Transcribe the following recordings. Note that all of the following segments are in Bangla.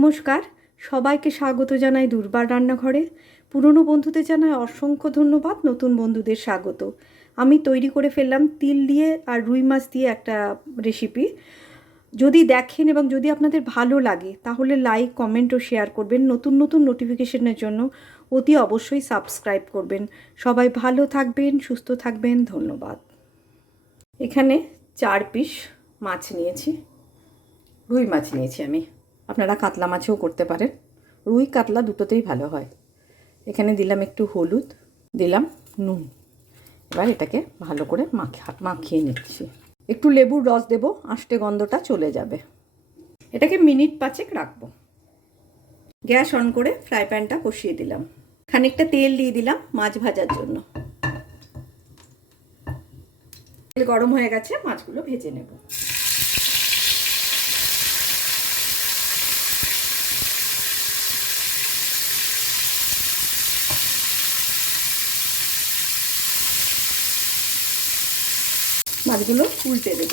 নমস্কার, সবাইকে স্বাগত জানাই দুর্বার রান্নাঘরে। পুরনো বন্ধুদের জানাই অসংখ্য ধন্যবাদ, নতুন বন্ধুদের স্বাগত। আমি তৈরি করে ফেললাম তিল দিয়ে আর রুই মাছ দিয়ে একটা রেসিপি। যদি দেখেন এবং যদি আপনাদের ভালো লাগে তাহলে লাইক, কমেন্ট ও শেয়ার করবেন। নতুন নতুন নোটিফিকেশনের জন্য অতি অবশ্যই সাবস্ক্রাইব করবেন। সবাই ভালো থাকবেন, সুস্থ থাকবেন, ধন্যবাদ। এখানে 4 পিস মাছ নিয়েছি, রুই মাছ নিয়েছি আমি। আপনারা কাতলা মাছেও করতে পারেন, রুই কাতলা দুটোতেই ভালো হয়। এখানে দিলাম একটু হলুদ, দিলাম নুন। এবার এটাকে ভালো করে মাখিয়ে নিচ্ছি। একটু লেবুর রস দেব, আষ্টে গন্ধটা চলে যাবে। এটাকে মিনিট 5 রাখবো। গ্যাস অন করে ফ্রাই প্যানটা বসিয়ে দিলাম। খানিকটা তেল দিয়ে দিলাম মাছ ভাজার জন্য। তেল গরম হয়ে গেছে, মাছগুলো ভেজে নেব। মাছগুলো উল্টে দেব।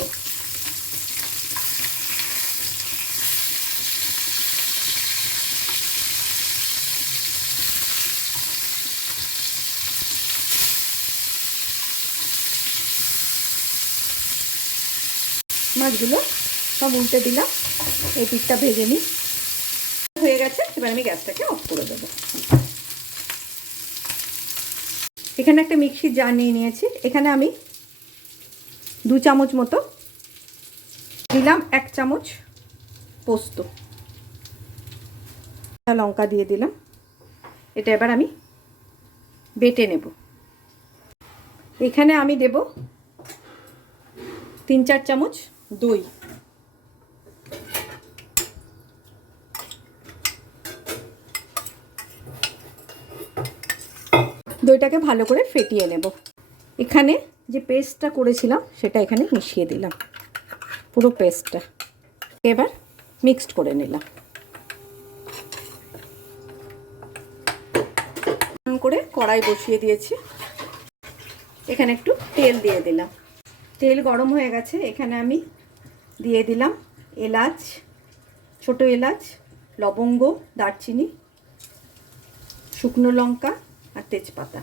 মাছগুলো সব উল্টে দিলাম। এই পিঠটা ভেজে নিই। হয়ে গেছে, এবার আমি গ্যাসটাকে অফ করে দেবো। এখানে একটা মিক্সির জার নিয়ে নিয়েছি। এখানে আমি 2 চামচ মতো দিলাম, 1 চামচ পোস্ত, লঙ্কা দিয়ে দিলাম। এটা এবার আমি বেটে নেব। এখানে আমি দেব 3-4 চামচ দই। দইটাকে ভালো করে ফেটিয়ে নেব। এখানে যে পেস্টটা করেছিলাম সেটা এখানে মিশিয়ে দিলাম, পুরো পেস্টটা। এবার মিক্সড করে নিলাম। করে কড়াই বসিয়ে দিয়েছি। এখানে একটু তেল দিয়ে দিলাম। তেল গরম হয়ে গেছে। এখানে আমি দিয়ে দিলাম এলাচ, ছোট এলাচ, লবঙ্গ, দারচিনি, শুকনো লঙ্কা আর তেজপাতা।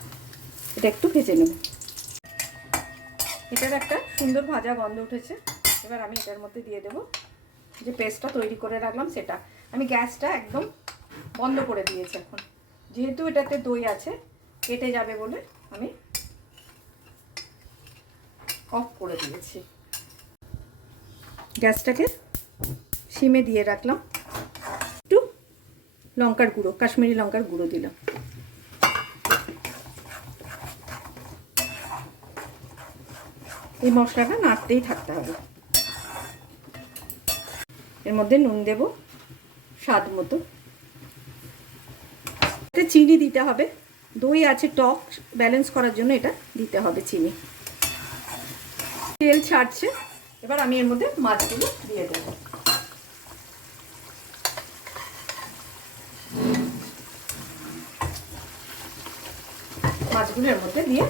এটা একটু ভেজে নেব। এটার একটা সুন্দর ভাজা গন্ধ উঠেছে। এবার আমি এটার মধ্যে দিয়ে দেব যে পেস্টটা তৈরি করে রাখলাম সেটা। আমি গ্যাসটা একদম বন্ধ করে দিয়েছি এখন, যেহেতু এটাতে দই আছে, কেটে যাবে বলে আমি অফ করে দিয়েছি। গ্যাসটাকে সিমে দিয়ে রাখলাম। একটু লঙ্কার গুঁড়ো, কাশ্মীরি লঙ্কার গুঁড়ো দিলাম। এই মশলাটা নাড়তেই থাকতে হবে। এর মধ্যে নুন দেব স্বাদ মতো। এতে চিনি দিতে হবে, দই আছে টক, ব্যালেন্স করার জন্য এটা দিতে হবে চিনি। তেল ছাড়ছে, এবার আমি এর মধ্যে মাছগুলো দিয়ে দেব। মাছগুলো এর মধ্যে দিয়ে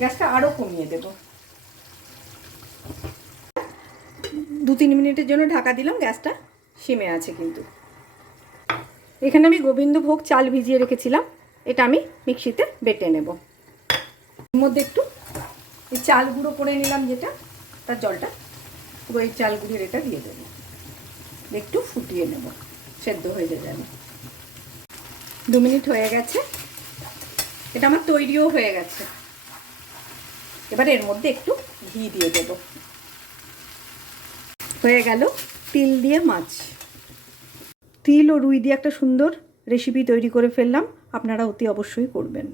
গ্যাসটা আরও কমিয়ে দেব। 2-3 মিনিটের জন্য ঢাকা দিলাম। গ্যাসটা সিমে আছে কিন্তু। এখানে আমি গোবিন্দভোগ চাল ভিজিয়ে রেখেছিলাম, এটা আমি মিক্সিতে বেটে নেব। এর মধ্যে একটু এই চাল গুঁড়ো করে নিলাম যেটা, তার জলটা পুরো এই চাল গুঁড়োর এটা দিয়ে দেবো। একটু ফুটিয়ে নেব, সেদ্ধ হয়ে যাবে। 2 মিনিট হয়ে গেছে, এটা আমার তৈরিও হয়ে গেছে। এবার এর মধ্যে একটু ঘি দিয়ে দেব। হয়ে গেল তিল দিয়ে মাছ। তিল ও রুই দিয়ে একটা সুন্দর রেসিপি তৈরি করে ফেললাম। আপনারা অতি অবশ্যই করবেন।